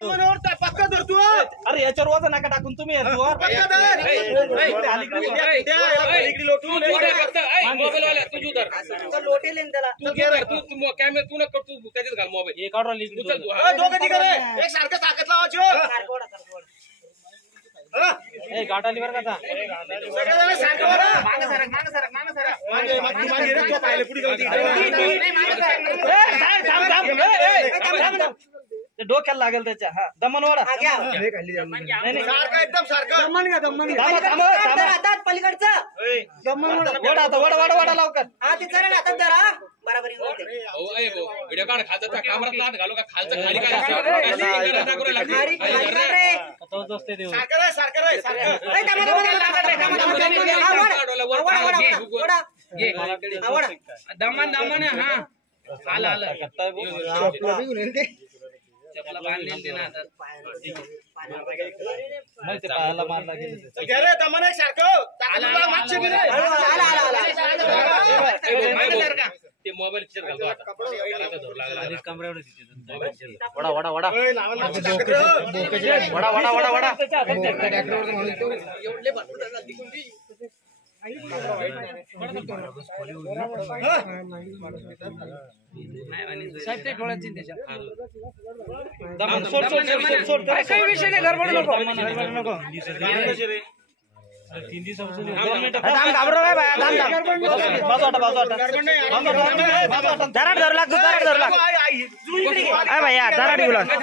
पक्का धरतो. अरे याच्यावर वजन नका टाकून तुम्ही याच्यावर लोटे लेन त्याला कॅमेरा तू नको तू त्याच्यात घाल मोबाईल एक ऑर्डर दोघं तिघं रे एक सारखं ताकद लावायची. गाठाली बरं का सगळ्यांना सांगा बरं. मागे सरक मागे सरक मागे सरक मागे रे तू पाहिले पुढे जाऊ ते डोक्याला लागेल त्याच्या. हा दमन वाडा सारखं एकदम सारखं दमन घ्या दमन हातात पलीकडचं दमन वडा आता वडा वडा वडा लवकर. हा ते चरण हातात धरा बराबरी व्हिडिओ काढ खालचा कॅमेरा घालू का खालचा खाली काय तोच असते देऊ. सारखं रे सारखं रे सारखं दमन दमन हा आलं आलं चपला बांधलेली ना आता माहिती पाहायला मारला गेलं. घे रे दमन एक सारखं मागचे बी रे. ते मोबाईल पिक्चर घालतो आता कमरेवर वडा वडा वडा ओय, लावायला लागतं ताकद रे. वडा वडा वडा वडा दमन सोड सोड सोड सोड काही विषय नाही गडबड नको नको. 3 दिवसापासून 2 मिनिटं घाबरो काय बाया बाजू हटा बाजू हटा धराड धरू लागतो धराड धरू लागतो आई, आई. भैया धराड घेऊ लागतो